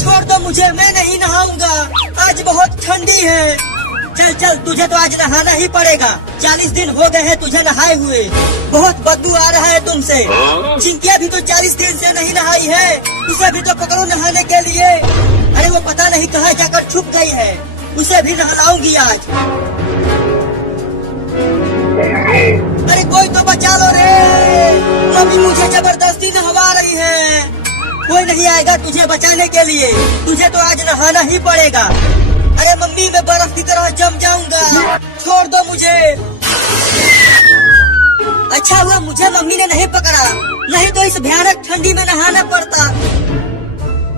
छोड़ दो मुझे, मैं नहीं नहाऊंगा, आज बहुत ठंडी है। चल चल, तुझे तो आज नहाना ही पड़ेगा। 40 दिन हो गए हैं तुझे नहाए हुए, बहुत बदबू आ रहा है तुमसे। चिंकिया भी तो 40 दिन से नहीं नहाई है, उसे भी तो पकड़ो नहाने के लिए। अरे वो पता नहीं कहाँ जाकर छुप गई है, उसे भी नहलाऊंगी आज। अरे कोई तो बचा लो रे, मम्मी मुझे जबरदस्ती नहवा रही है। कोई नहीं आएगा तुझे बचाने के लिए, तुझे तो आज नहाना ही पड़ेगा। अरे मम्मी मैं बर्फ की तरह जम जाऊंगा, छोड़ दो मुझे। अच्छा हुआ मुझे मम्मी ने नहीं पकड़ा, नहीं तो इस भयानक ठंडी में नहाना पड़ता।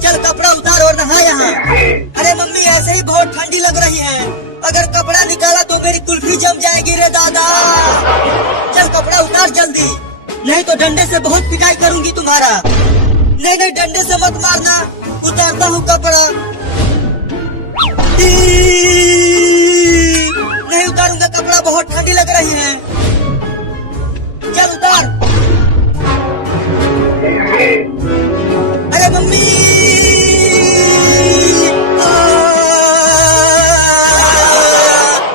चल कपड़ा उतार और नहा यहाँ। अरे मम्मी ऐसे ही बहुत ठंडी लग रही है, अगर कपड़ा निकाला तो मेरी कुल्फी जम जाएगी रे दादा। चल कपड़ा उतार जल्दी, नहीं तो डंडे से बहुत पिटाई करूंगी तुम्हारा। नहीं नहीं डंडे से मत मारना, उतारता हूँ कपड़ा। नहीं उतारूंगा कपड़ा, बहुत ठंडी लग रही है। चल उतार। अरे मम्मी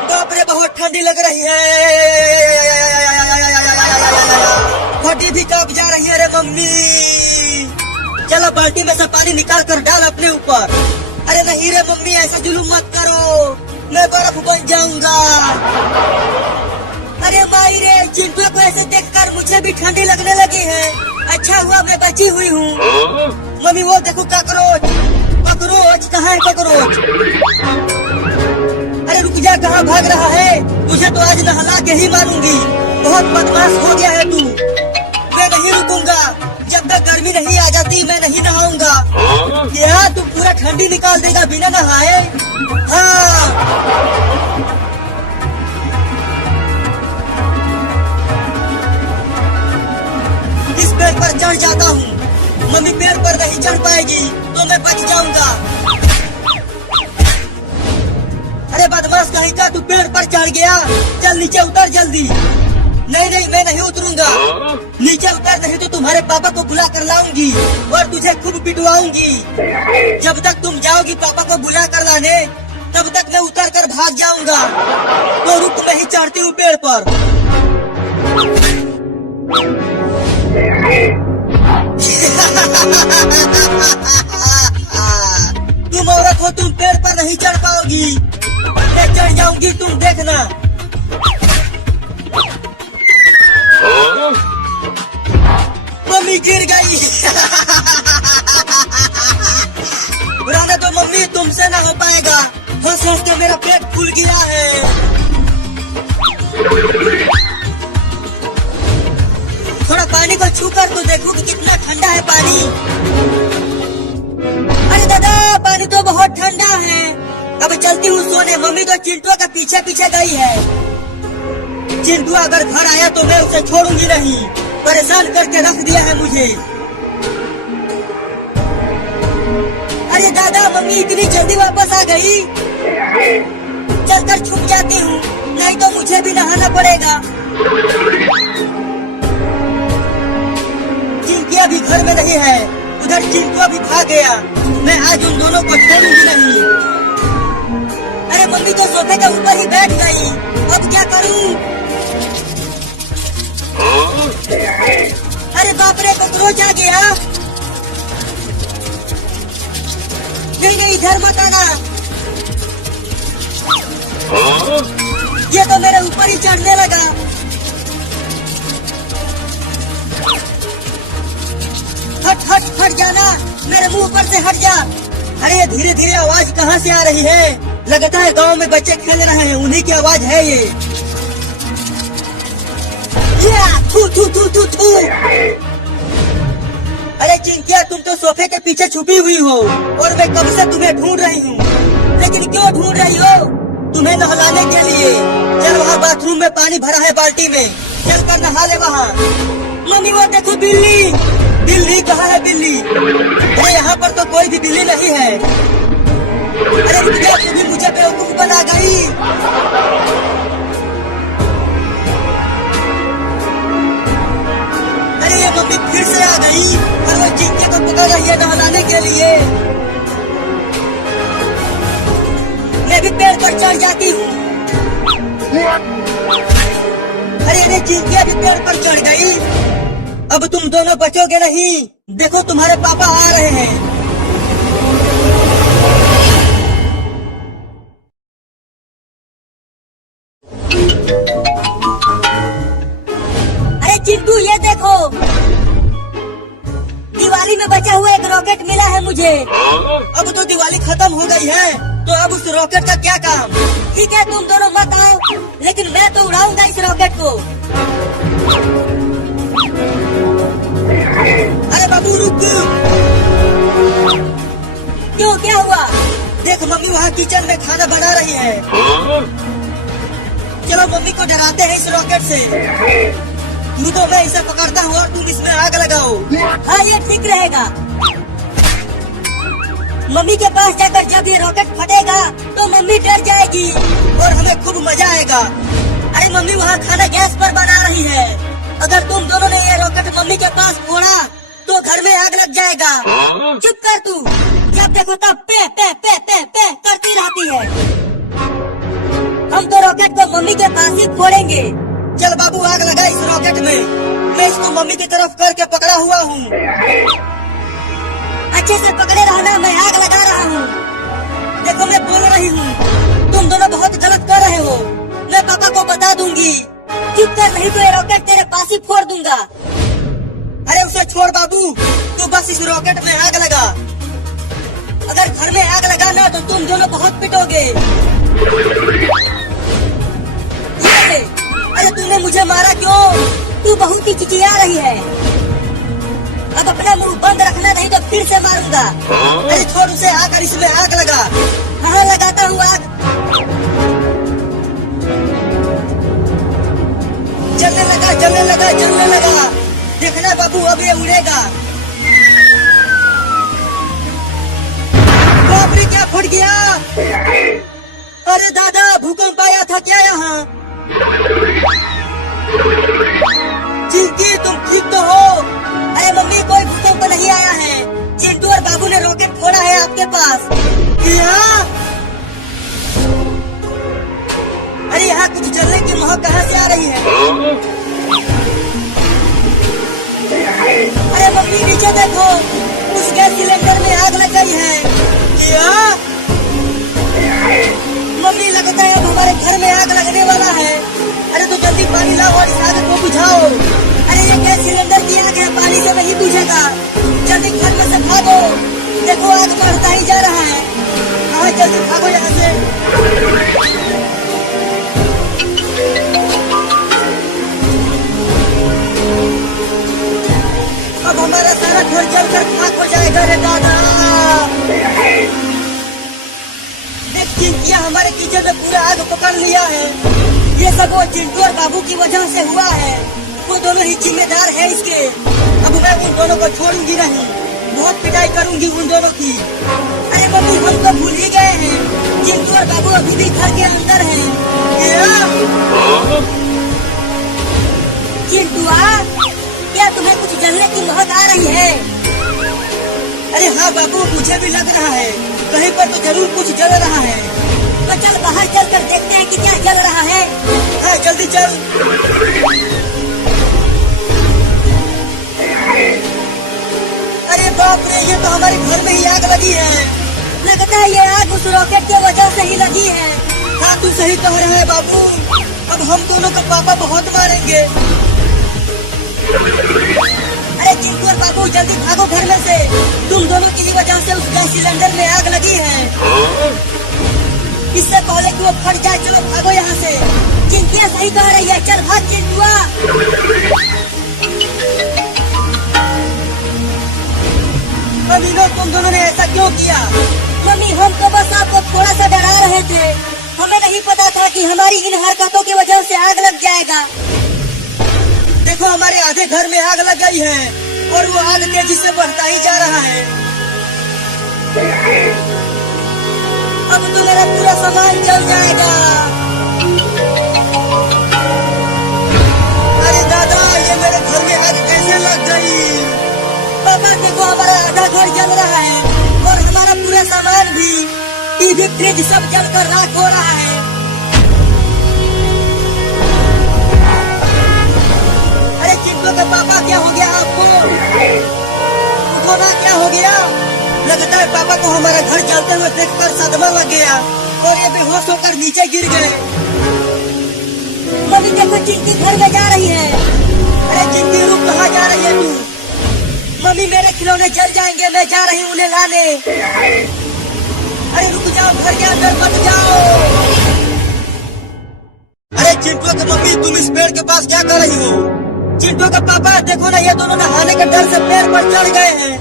बाप रे बहुत ठंडी लग रही है, हड्डी भी कांप जा रही है रे मम्मी। चलो बाल्टी में से पानी निकाल कर डाल अपने ऊपर। अरे नहीं रे मम्मी ऐसा जुलूम मत करो, मैं बर्फ बन जाऊंगा। अरे माई रे, चिंटू को ऐसे देखकर मुझे भी ठंडी लगने लगी है। अच्छा हुआ मैं बची हुई हूँ। मम्मी वो देखो कॉकरोच। कॉकरोच कहाँ है कॉकरोच? अरे रुक जा, कहाँ भाग रहा है? तुझे तो आज नहला के ही मारूंगी, बहुत बदमाश हो गया है तू। मैं नहीं रुकूंगा, जब तक गर्मी नहीं आ जाती मैं नहीं नहाऊंगा। क्या तू पूरा ठंडी निकाल देगा बिना नहाए? हाँ इस पेड़ पर चढ़ जाता हूँ, मम्मी पेड़ पर नहीं चढ़ पाएगी तो मैं बच जाऊंगा। अरे बदमाश कहीं का, तू पेड़ पर चढ़ गया, चल नीचे उतर जल्दी। नहीं नहीं मैं नहीं उतरूंगा, नीचे उतर नहीं तो तुम्हारे पापा को बुला कर लाऊंगी और तुझे खूब पिटवाऊंगी। जब तक तुम जाओगी पापा को बुला कर लाने, तब तक मैं उतर कर भाग जाऊंगा। तो रुक, मैं ही चढ़ती हूँ पेड़ पर। तुम औरत हो, तुम पेड़ पर नहीं चढ़ पाओगी, मैं चढ़ जाऊंगी, तुम देखना। मम्मी गिर गई। रहने दो मम्मी, तुमसे ना हो पाएगा, हंस हंस के मेरा पेट फूल गया है। थोड़ा पानी को छू कर तो देखो कि कितना ठंडा है पानी। अरे दादा पानी तो बहुत ठंडा है, अब चलती हूँ सोने। मम्मी तो चिंटू के पीछे पीछे गई है। चिंटू अगर घर आया तो मैं उसे छोड़ूंगी नहीं, परेशान करके रख दिया है मुझे। अरे दादा मम्मी इतनी जल्दी वापस आ गई, चलकर छुप जाती हूँ, नहीं तो मुझे भी नहाना पड़ेगा। चिंकिया भी घर में नहीं है, उधर चिंटू भी भाग गया, मैं आज उन दोनों को छोड़ूंगी नहीं। अरे मम्मी तो सोफे के ऊपर ही बैठ गई, अब क्या करूँ? अरे बाप रे कॉकरोच आ गया। नहीं नहीं इधर मत आना, ये तो मेरे ऊपर ही चढ़ने लगा। हट हट हट जाना, मेरे मुंह पर से हट जा। अरे ये धीरे धीरे आवाज कहाँ से आ रही है? लगता है गांव में बच्चे खेल रहे हैं, उन्हीं की आवाज है ये। थू थू थू थू थू। अरे चिंकिया तुम तो सोफे के पीछे छुपी हुई हो और मैं कब से तुम्हें ढूंढ रही हूँ, लेकिन क्यों ढूंढ रही हो? तुम्हें नहलाने के लिए। चल वहाँ बाथरूम में पानी भरा है बाल्टी में, चल कर नहा ले वहाँ। मम्मी वो देखो बिल्ली। बिल्ली कहाँ है बिल्ली? अरे यहाँ पर तो कोई भी बिल्ली नहीं है। अरे रुकिया, तू भी मुझे बेवकूफ बना गई। अरे ये मम्मी फिर से आ गई और वो चिंकिया को पकड़ रही है नहलाने के लिए। भी पेड़ पर चढ़ जाती हूँ। अरे चिंटिया भी पेड़ पर चढ़ गई। अब तुम दोनों बचोगे नहीं। देखो तुम्हारे पापा आ रहे हैं। अरे चिंटू ये देखो, दिवाली में बचा हुआ एक रॉकेट मिला है मुझे। अब तो दिवाली खत्म हो गई है, तो अब उस रॉकेट का क्या काम। ठीक है तुम दोनों मत आओ, लेकिन मैं तो उड़ाऊंगा इस रॉकेट को। अरे बाबू रुक। क्यों क्या हुआ? देख मम्मी वहाँ किचन में खाना बना रही है। चलो मम्मी को डराते हैं इस रॉकेट से। तो मैं इसे पकड़ता हूँ और तुम इसमें आग लगाओ। हाँ ये ठीक रहेगा। मम्मी के पास जाकर जब ये रॉकेट फटेगा तो मम्मी डर जाएगी और हमें खूब मजा आएगा। अरे मम्मी वहाँ खाना गैस पर बना रही है। अगर तुम दोनों ने ये रॉकेट मम्मी के पास फोड़ा तो घर में आग लग जाएगा। चुप कर तू, जब देखो तब पे पे पे पे पे करती रहती है। हम तो रॉकेट को मम्मी के पास ही फोड़ेंगे। चल बाबू आग लगा इस रॉकेट में। मैं इसको मम्मी की तरफ करके पकड़ा हुआ हूँ। अच्छे से पकड़े रहना, मैं आग लगा रहा हूँ। देखो मैं बोल रही हूँ, तुम दोनों बहुत गलत कर रहे हो। मैं पापा को बता दूंगी। चुप कर, नहीं तो ये रॉकेट तेरे पास ही फोड़ दूंगा। अरे उसे छोड़ बाबू, तू बस इस रॉकेट में आग लगा। अगर घर में आग लगाना तो तुम दोनों बहुत पिटोगे। अरे तूने मुझे मारा क्यों? तू बहुत ही चिचिया रही है। अब अपना मुंह बंद रखना, नहीं तो फिर से मारूंगा। अरे छोड़ उसे, आकर इसमें आग लगा। हाँ लगाता हूँ आग। जलने लगा जलने लगा जलने लगा। देखना बाबू अब ये उड़ेगा। बाप रे क्या फट गया। अरे दादा भूकंप आया था क्या यहाँ? चिंटी तुम ठीक तो हो? अरे मम्मी कोई भूकंप नहीं आया है। चिंटू और बाबू ने रॉकेट फोड़ा है आपके पास। यहाँ? अरे यहाँ कुछ जलने की महक कहाँ से आ रही है? अरे मम्मी नीचे देखो, उस गैस सिलेंडर में आग लग गई है। क्या? मम्मी लगता है अब हमारे घर में आग लगने वाला है। अरे तो जल्दी पानी लाओ और इस आग को बुझाओ। अरे ये गैस सिलेंडर की आग है, पानी से नहीं बुझेगा। जल्दी घर में से भागो, देखो आग बढ़ता ही जा रहा है। हाँ जल्दी भागो यहाँ से। अब हमारा सारा घर जलकर खाक हो जाएगा रे दादा। देख चिंटिया हमारे किचन में पूरा आग पकड़ लिया है। ये सब वो चिंटू और बाबू की वजह से हुआ है। वो दोनों ही जिम्मेदार है इसके। अब मैं उन दोनों को छोड़ूंगी नहीं, बहुत पिटाई करूंगी उन दोनों की। अरे मम्मी हम तो भूल ही गए हैं, चिंटू और बाबू अभी भी घर के अंदर हैं। चिंटुआ क्या तुम्हें कुछ जलने की महक आ रही है? अरे हाँ बाबू मुझे भी लग रहा है, कहीं पर तो जरूर कुछ जल रहा है। तो चल बाहर चलकर देखते हैं कि क्या जल रहा है। हाँ जल्दी चल। अरे बाप रे ये तो हमारे घर में ही आग लगी है। लगता है ये आग उस रॉकेट की वजह से ही लगी है। हाँ तू सही कह रहा है बाबू, अब हम दोनों का पापा बहुत मारेंगे। अरे चिंटू और बाबू जल्दी भागो घर में से, तुम दोनों की वजह से उस गैस सिलेंडर में आग लगी है। इससे पहले कि वो फट जाए, चलो भागो यहाँ से। चिंटिया सही कह रही है, चल भाग चिंटुआ। अमीनो तुम दोनों ने ऐसा क्यों किया? मम्मी हम तो बस आपको थोड़ा सा डरा रहे थे, हमें नहीं पता था कि हमारी इन हरकतों की वजह से आग लग जाएगा। देखो हमारे आधे घर में आग लग गई है और वो आग तेजी से बढ़ता ही जा रहा है। अब तो मेरा पूरा सामान जल जाएगा। अरे दादा ये मेरे घर में आग कैसे लग गई? पापा देखो हमारा आधा घर जल रहा है और हमारा पूरा सामान भी। टीवी फ्रिज सब जलकर राख हो रहा है। अरे चिंटू के पापा क्या हो गया आपको? ना क्या हो गया? लगता है पापा को हमारा घर जलते हुए देखकर सदमा लग गया और ये बेहोश होकर नीचे गिर गए। मम्मी देखो चिंटी घर में जा रही है। अरे चिंटी रुक, कहाँ जा रही है तू? मम्मी मेरे खिलौने जल जाएंगे, मैं जा रही हूँ उन्हें लाने। अरे रुक जाओ, घर के अंदर मत जाओ। अरे चिंटू की मम्मी, तुम इस पेड़ के पास क्या कर रही हो? चिंटू का पापा देखो ना, ये दोनों नहाने के डर से पेड़ पर चढ़ गए हैं।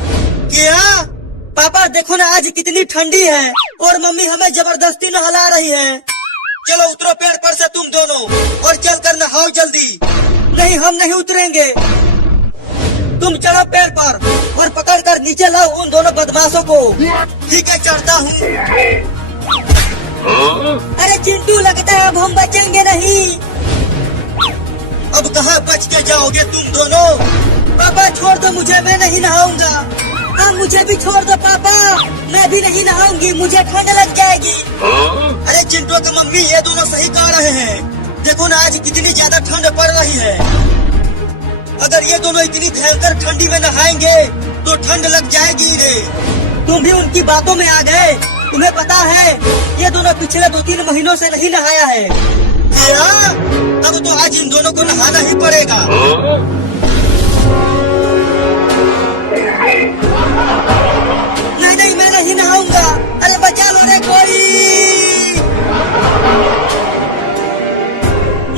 क्या? पापा देखो ना, आज कितनी ठंडी है और मम्मी हमें जबरदस्ती नहला रही है। चलो उतरो पेड़ पर से तुम दोनों और चलकर नहाओ जल्दी। नहीं, हम नहीं उतरेंगे। तुम चढ़ो पेड़ पर और पकड़कर नीचे लाओ उन दोनों बदमाशों को। ठीक है, चढ़ता हूँ। अरे चिंटू, लगता है अब हम बचेंगे नहीं। अब कहाँ बच के जाओगे तुम दोनों? पापा छोड़ दो मुझे, मैं नहीं नहाऊंगा। हाँ, मुझे भी छोड़ दो पापा, मैं भी नहीं नहाऊंगी, मुझे ठंड लग जाएगी। अरे चिंटू की मम्मी, ये दोनों सही कह रहे हैं। देखो ना, आज कितनी ज्यादा ठंड पड़ रही है। अगर ये दोनों इतनी भयंकर ठंडी में नहाएंगे तो ठंड लग जाएगी इन्हें। तुम भी उनकी बातों में आ गए। तुम्हें पता है ये दोनों पिछले 2-3 महीनों से नहीं नहाया है। क्या? तब तो आज इन दोनों को नहाना ही पड़ेगा। नहीं नहीं, मैं नहीं नहाऊंगा। अरे बचा लो रे कोई,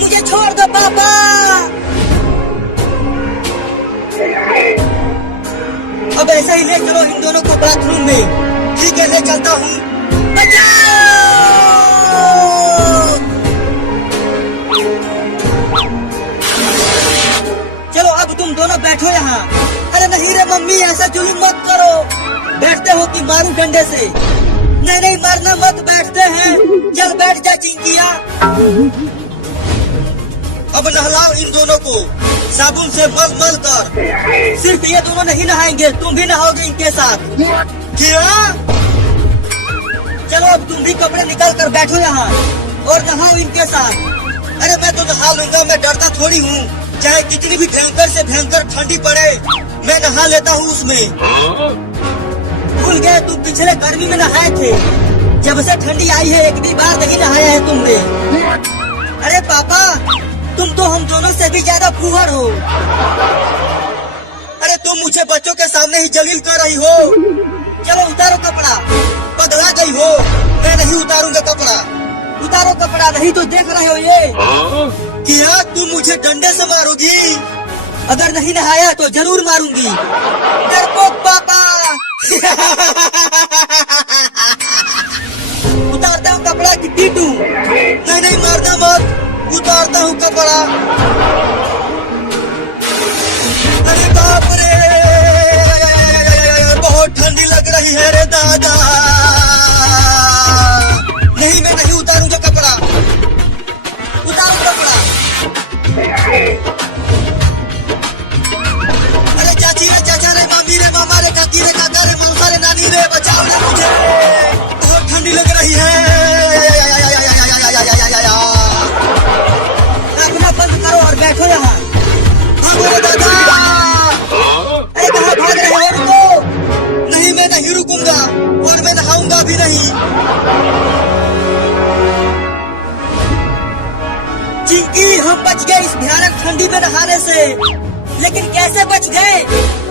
मुझे छोड़ दो पापा। अब ऐसा ही ले चलो इन दोनों को बाथरूम में। ठीक है, ले चलता हूँ। बचाओ! चलो अब तुम दोनों बैठो यहाँ। अरे नहीं रे मम्मी, ऐसा जुलूम मत करो। बैठते हो कि मारू डंडे से? नहीं नहीं, मारना मत, बैठते हैं। चल बैठ जा चिंकिया। अब नहलाओ इन दोनों को साबुन से मल मल कर। सिर्फ ये दोनों नहीं नहाएंगे, तुम भी नहाओगे इनके साथ। क्या? चलो अब तुम भी कपड़े निकाल कर बैठो यहाँ और नहाओ इनके साथ। अरे मैं तो नहा लूंगा, मैं डरता थोड़ी हूँ। चाहे कितनी भी भयंकर से भयंकर ठंडी पड़े, मैं नहा लेता हूँ उसमें। भूल गए तुम पिछले गर्मी में नहाए थे। जब से ठंडी आई है एक भी बार नहीं नहाया है तुमने। अरे पापा, तुम तो हम दोनों से भी ज्यादा फूहड़ हो। अरे तुम मुझे बच्चों के सामने ही जलील कर रही हो। चलो उतारो कपड़ा। पगला गई हो? मैं नहीं उतारूंगा कपड़ा। उतारो कपड़ा, नहीं तो देख रहे हो ये। क्या तुम मुझे डंडे से मारोगी? अगर नहीं नहाया तो जरूर मारूंगी। डरपोक पापा। उतारता हूँ कपड़ा की पीटू। नहीं नहीं, मारना मत, उतारता हूँ कपड़ा। अरे बाप रे, बहुत ठंडी लग रही है रे दादा। नहीं, मैं नहीं उतारूंगा कपड़ा। उतारो कपड़ा। अरे चाची रे, चाचा रे, मामी रे, मामा रे, काकी रे, काका रे, मौसा रे, नानी रे, बचाओ रे मुझे, बहुत ठंडी लग रही है। नाचना बंद करो और बैठो यहाँ। भागो रे दादा। अरे कहाँ भाग रहे हो? रुको। नहीं, मैं नहीं रुकूंगा और मैं नहाऊंगा भी नहीं। चिंकी, हम बच गए इस भयानक ठंडी में नहाने से। लेकिन कैसे बच गए?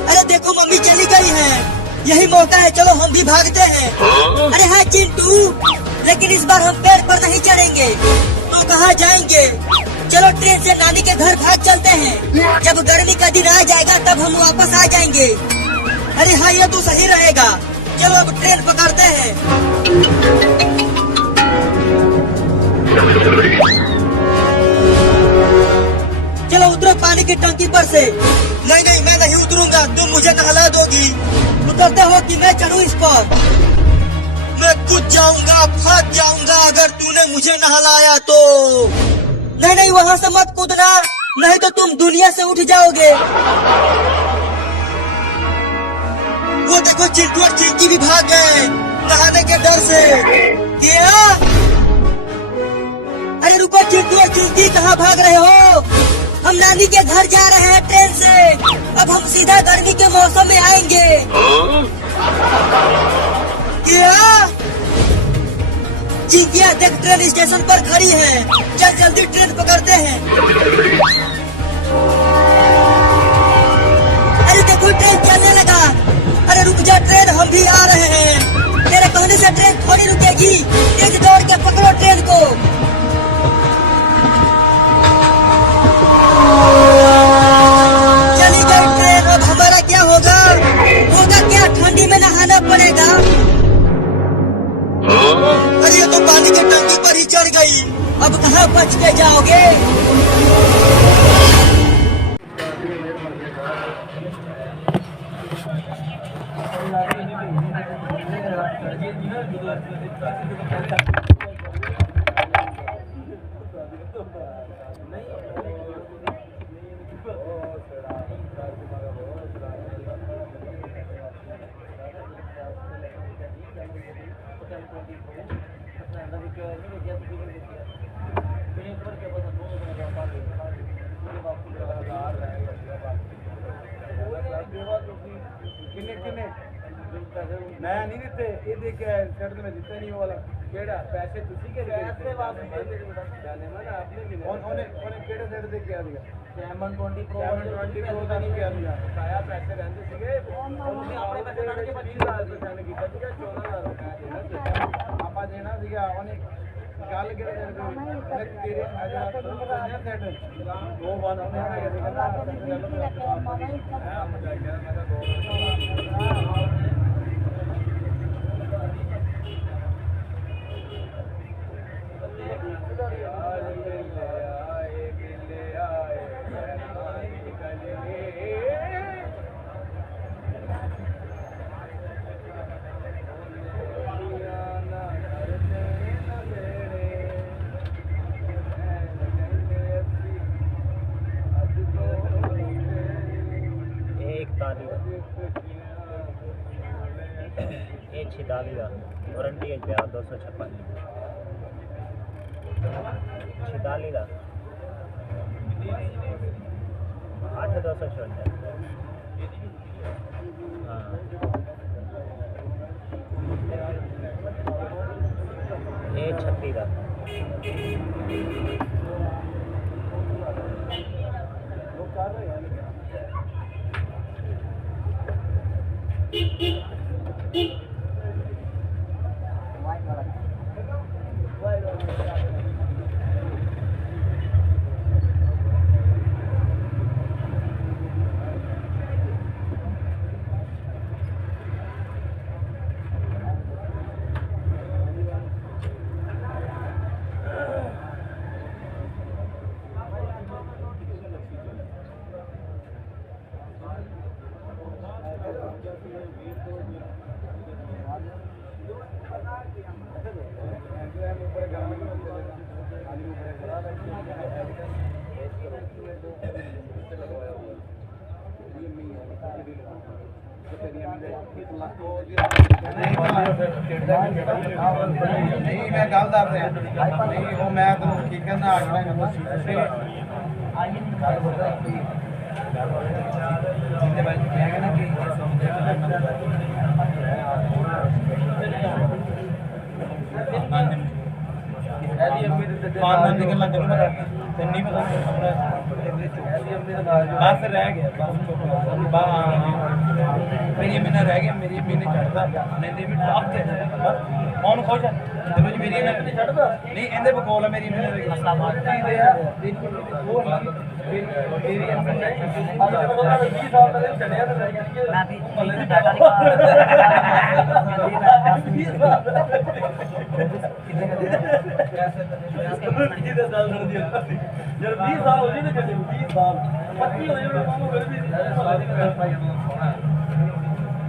अरे देखो मम्मी चली गई है। यही मौका है, चलो हम भी भागते हैं। अरे हाँ चिंटू, लेकिन इस बार हम पेड़ पर नहीं चढ़ेंगे। तो कहाँ जाएंगे? चलो ट्रेन से नानी के घर भाग चलते हैं। जब गर्मी का दिन आ जाएगा तब हम वापस आ जाएंगे। अरे हाँ, ये तो सही रहेगा। चलो अब ट्रेन पकड़ते हैं। चलो उतरो पानी की टंकी पर से। नहीं नहीं, मैं नहीं उतरूंगा, तुम मुझे नहला दोगी। उतरते हो कि मैं चढ़ूं इस पर? मैं कूद जाऊंगा, फंस जाऊंगा अगर तूने मुझे नहलाया तो। नहीं नहीं, वहाँ से मत कूदना, नहीं तो तुम दुनिया से उठ जाओगे। वो देखो चिंटू और चिंकी भी भाग गए नहाने के डर से। क्या? अरे रुको चिंटू और चिंटी, कहाँ भाग रहे हो? हम नानी के घर जा रहे हैं ट्रेन से। अब हम सीधा गर्मी के मौसम में आएंगे। क्या? चिंटिया देख, ट्रेन स्टेशन पर खड़ी है। चल जल्दी ट्रेन पकड़ते हैं। अरे देखो ट्रेन चलने लगा। अरे रुक जा ट्रेन, हम भी आ रहे हैं। तेरे कहने से ट्रेन थोड़ी रुकेगी। तेज दौड़ के पकड़ो ट्रेन को। चली गई ट्रेन। अब हमारा क्या होगा? होगा क्या? ठंडी में नहाना पड़ेगा। अरे ये तो पानी की टंकी पर ही चढ़ गई। अब कहाँ बच के जाओगे? मैं नहीं दिते ये देख शर्ट में दिता नहीं वाला केड़ा पैसे तुसी के पैसे वापस दे दे जाने मन आपने भी ओने केड़ा शर्ट दे के आ दिया 720 प्रो ਦਾ ਨਹੀਂ ਕਿਹਾ ਦਿਆ ਕਾਇਆ ਪੈਸੇ ਰਹਿੰਦੇ ਸੀਗੇ ਉਹਨੇ ਆਪਣੇ ਪੈਸੇ ਕੱਢ ਕੇ 25000 ਰੁਪਏ ਸੈਂਡ ਕੀਤਾ ਸੀਗਾ 14000 ਰੁਪਏ ਆਪਾਂ ਦੇਣਾ ਸੀਗਾ ਉਹਨੇ ਗੱਲ ਕਿਹੜੇ ਤੇਰੇ ਅੱਜ ਰਾਤ ਨੂੰ ਸੈਟ ਉਹ ਵਾਰ ਉਹਨੇ ਕਿਹਾ ਸੀ ਕਹਿੰਦਾ ਮੈਂ ਜਾ ਕੇ ਮੈਂ ਤਾਂ छिताली का वारंटी है प्यार 256 छिताली का 8256 हाँ ये 36 का नहीं मैं गल दस रहा नहीं वो मैं तेन की कहना आखना नहीं पता बस रह गया मेरी महीना रह गया मेरी महीने चढ़ता नहीं भी टॉप से कौन खुश है चलो जी मेरी महीने चढ़ता नहीं इहदे बकोल है मेरी महीने जब 20 साल हो गए ना 20 साल 25 हो गए फिर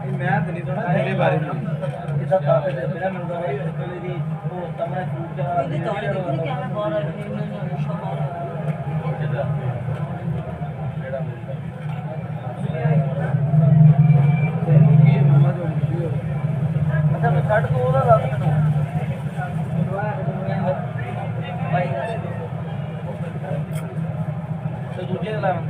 भी मैं तो नहीं सुना तेरे बारे में इधर काफे से मेरा मिलता है पहले जी वो तमरा छूट जा ये तो देखो क्या मैं बाहर आया मैंने शोभार किधर मेरा मिलता तेरे की मम्मा जो अच्छा मैं छड़ तो ओदा रात में ਤੇ ਦੂਜੇ ਦੇ ਲਾਵਾਂ